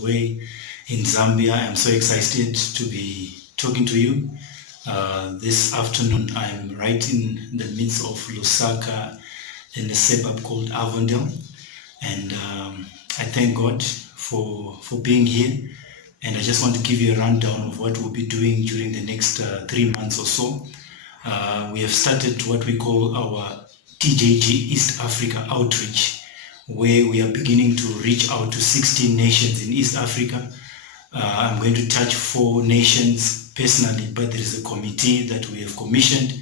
away in Zambia. I'm so excited to be talking to you. This afternoon, I'm right in the midst of Lusaka in a suburb called Avondale. And I thank God for being here. And I just want to give you a rundown of what we'll be doing during the next 3 months or so. We have started what we call our TJG East Africa outreach, where we are beginning to reach out to 16 nations in East Africa. I'm going to touch 4 nations personally, but there is a committee that we have commissioned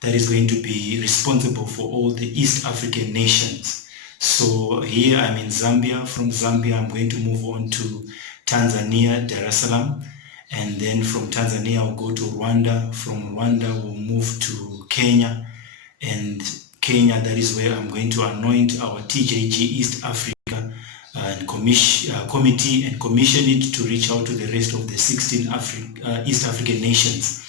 that is going to be responsible for all the East African nations. So here I'm in Zambia. From Zambia, I'm going to move on to Tanzania, Dar es Salaam. And then from Tanzania, I'll go to Rwanda. From Rwanda, we'll move to Kenya. And Kenya, that is where I'm going to anoint our TJG East Africa committee and commission it to reach out to the rest of the 16 East African nations.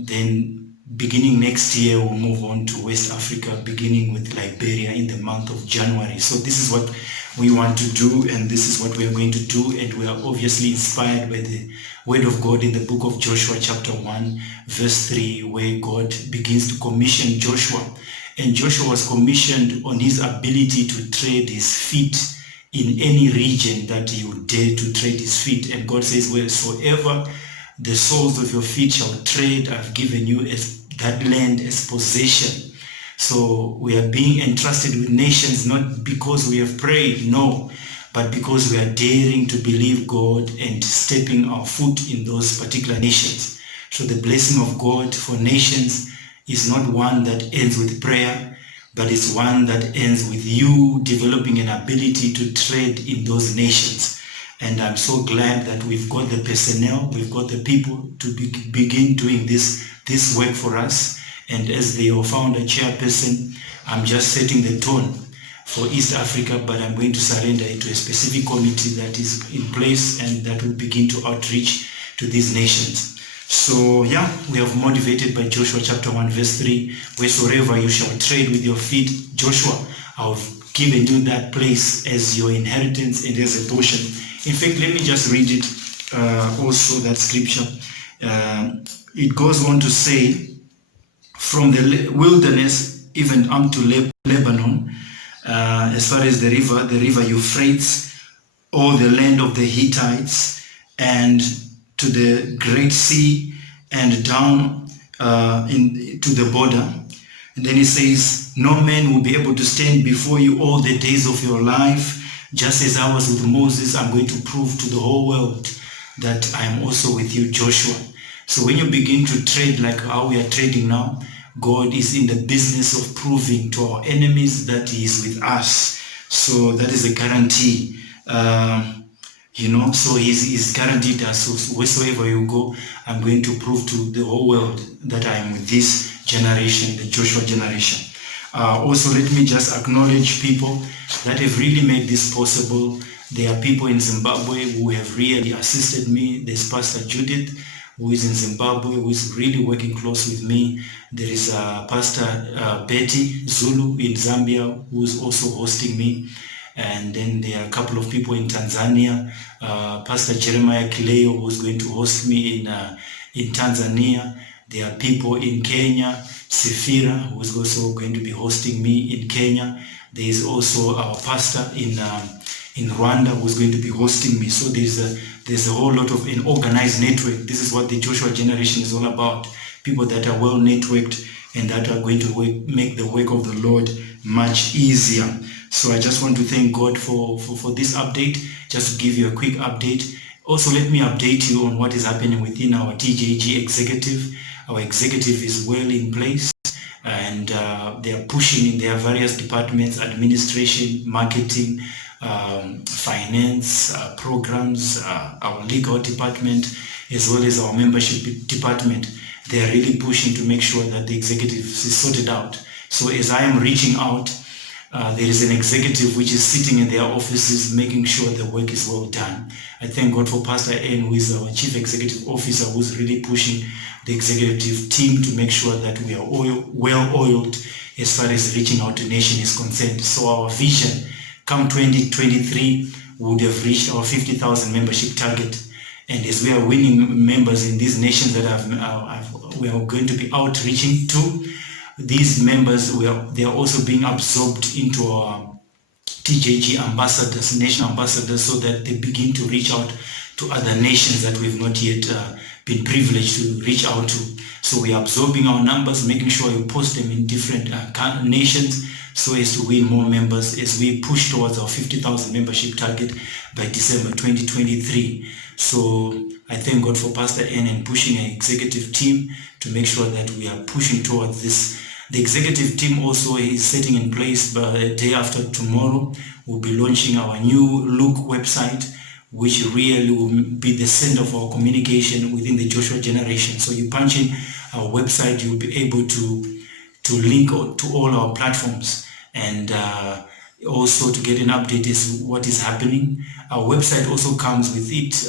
Then beginning next year, we'll move on to West Africa, beginning with Liberia in the month of January. So this is what we want to do, and this is what we are going to do. And we are obviously inspired by the word of God in the book of Joshua chapter 1, verse 3, where God begins to commission Joshua. And Joshua was commissioned on his ability to tread his feet in any region that he would dare to tread his feet. And God says, wheresoever the soles of your feet shall tread, I've given you that land as possession. So we are being entrusted with nations, not because we have prayed, no, but because we are daring to believe God and stepping our foot in those particular nations. So the blessing of God for nations is not one that ends with prayer, but it's one that ends with you developing an ability to tread in those nations. And I'm so glad that we've got the personnel, we've got the people to begin doing this work for us. And as the founder chairperson, I'm just setting the tone for East Africa, but I'm going to surrender it to a specific committee that is in place and that will begin to outreach to these nations. So yeah, we have motivated by Joshua chapter 1 verse 3, wheresoever you shall tread with your feet, Joshua, I've given you that place as your inheritance and as a portion. In fact, let me just read it also, that scripture. It goes on to say, from the wilderness even unto Lebanon, as far as the river Euphrates, or the land of the Hittites, and to the great sea, and down to the border. And then he says, no man will be able to stand before you all the days of your life. Just as I was with Moses, I'm going to prove to the whole world that I am also with you, Joshua. So when you begin to trade like how we are trading now, God is in the business of proving to our enemies that he is with us. So that is a guarantee. So he's guaranteed us. So wheresoever you go, I'm going to prove to the whole world that I am with this generation, the Joshua generation. Also, let me just acknowledge people that have really made this possible. There are people in Zimbabwe who have really assisted me. There's Pastor Judith, who is in Zimbabwe, who is really working close with me. There is Pastor Betty Zulu in Zambia, who is also hosting me. And then there are a couple of people in Tanzania. Pastor Jeremiah Kileo, who is going to host me in Tanzania. There are people in Kenya, Sefira, who is also going to be hosting me in Kenya. There is also our pastor in Rwanda, who is going to be hosting me. So there's a whole lot of an organized network. This is what the Joshua generation is all about. People that are well networked and that are going to make the work of the Lord much easier. So I just want to thank God for this update, just to give you a quick update. Also, let me update you on what is happening within our TJG executive. Our executive is well in place, and they are pushing in their various departments: administration, marketing, finance, programs, our legal department, as well as our membership department. They are really pushing to make sure that the executive is sorted out. So as I am reaching out, there is an executive which is sitting in their offices making sure the work is well done. I thank God for Pastor N, who is our chief executive officer, who's really pushing the executive team to make sure that we are well oiled as far as reaching out to nation is concerned. So our vision, come 2023, we would have reached our 50,000 membership target. And as we are winning members in these nations that we are going to be outreaching to, these members, they are also being absorbed into our TJG ambassadors, national ambassadors, so that they begin to reach out to other nations that we've not yet been privileged to reach out to. So we are absorbing our numbers, making sure we post them in different nations, so as to win more members as we push towards our 50,000 membership target by December 2023. So I thank God for Pastor N and pushing an executive team to make sure that we are pushing towards this. The executive team also is setting in place, by a day after tomorrow, we'll be launching our new look website, which really will be the center of our communication within the Joshua generation. So you punch in our website, you'll be able to link to all our platforms, and also to get an update as what is happening. Our website also comes with it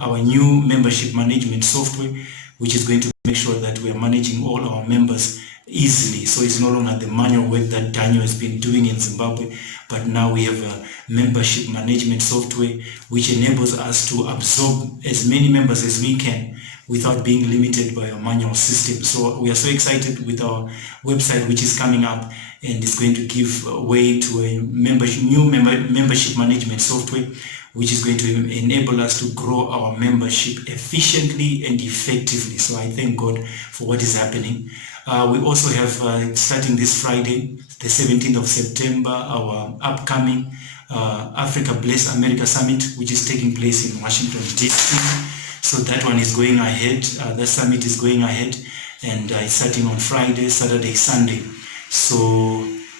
our new membership management software, which is going to make sure that we are managing all our members easily. So it's no longer the manual work that Daniel has been doing in Zimbabwe, but now we have a membership management software which enables us to absorb as many members as we can without being limited by a manual system. So we are so excited with our website, which is coming up, and it's going to give way to a new membership management software, which is going to enable us to grow our membership efficiently and effectively. So I thank God for what is happening. We also have, starting this Friday, the 17th of September, our upcoming Africa Bless America Summit, which is taking place in Washington, D.C. So that one is going ahead. The summit is going ahead, and it's starting on Friday, Saturday, Sunday. So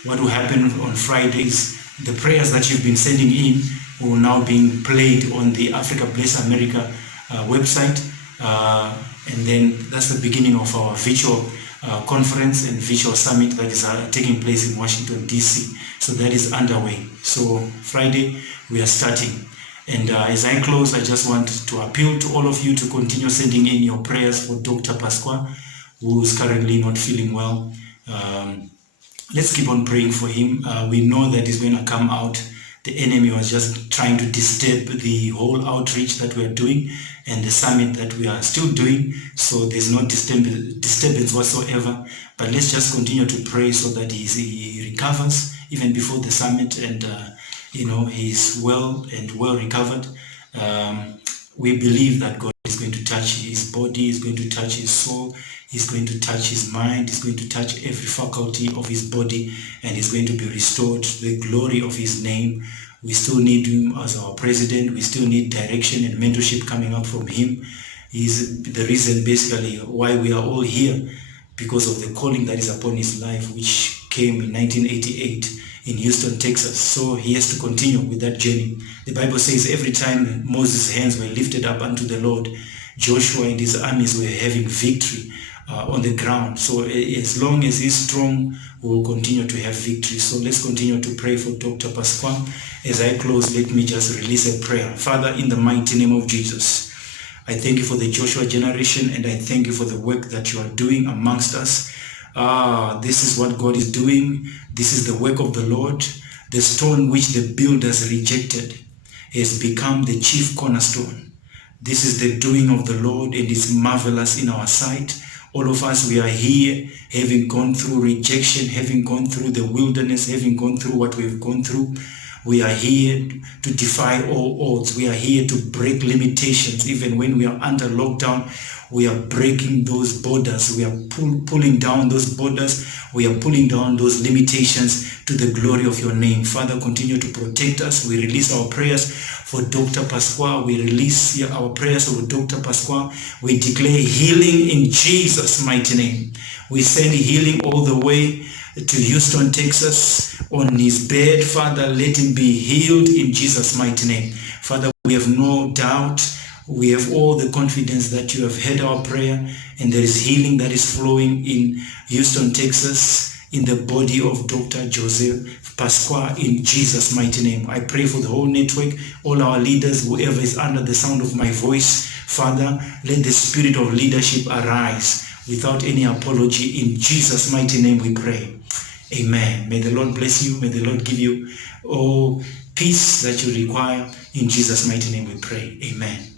what will happen on Friday is the prayers that you've been sending in will now be played on the Africa Bless America website. And then that's the beginning of our virtual conference and virtual summit that is taking place in Washington, D.C. So that is underway. So Friday we are starting. And as I close, I just want to appeal to all of you to continue sending in your prayers for Dr. Pasqua, who is currently not feeling well. Let's keep on praying for him. We know that he's going to come out. The enemy was just trying to disturb the whole outreach that we are doing and the summit that we are still doing. So there's no disturbance whatsoever. But let's just continue to pray so that he recovers even before the summit, and he's well and well recovered. We believe that God is going to touch his body, is going to touch his soul, he's going to touch his mind, he's going to touch every faculty of his body, and he's going to be restored to the glory of his name. We still need him as our president. We still need direction and mentorship coming up from him. He's the reason basically why we are all here, because of the calling that is upon his life, which came in 1988 in Houston, Texas. So he has to continue with that journey. The Bible says every time Moses' hands were lifted up unto the Lord, Joshua and his armies were having victory on the ground. So as long as he's strong, we will continue to have victory. So let's continue to pray for Dr. Pasqua. As I close, let me just release a prayer. Father, in the mighty name of Jesus, I thank you for the Joshua generation, and I thank you for the work that you are doing amongst us. This is what God is doing. This is the work of the Lord. The stone which the builders rejected has become the chief cornerstone. This is the doing of the Lord, and it's marvelous in our sight. All of us, we are here having gone through rejection, having gone through the wilderness, having gone through what we've gone through. We are here to defy all odds. We are here to break limitations. Even when we are under lockdown, we are breaking those borders. We are pulling down those borders. We are pulling down those limitations to the glory of your name. Father, continue to protect us. We release our prayers for Dr. Pasqua. We release our prayers for Dr. Pasqua. We declare healing in Jesus' mighty name. We send healing all the way to Houston, Texas, on his bed. Father, let him be healed in Jesus' mighty name. Father, we have no doubt. We have all the confidence that you have heard our prayer, and there is healing that is flowing in Houston, Texas, in the body of Dr. Joseph Pasqua, in Jesus' mighty name. I pray for the whole network, all our leaders, whoever is under the sound of my voice. Father, let the spirit of leadership arise without any apology. In Jesus' mighty name we pray. Amen. May the Lord bless you. May the Lord give you all peace that you require In Jesus' mighty name we pray. Amen.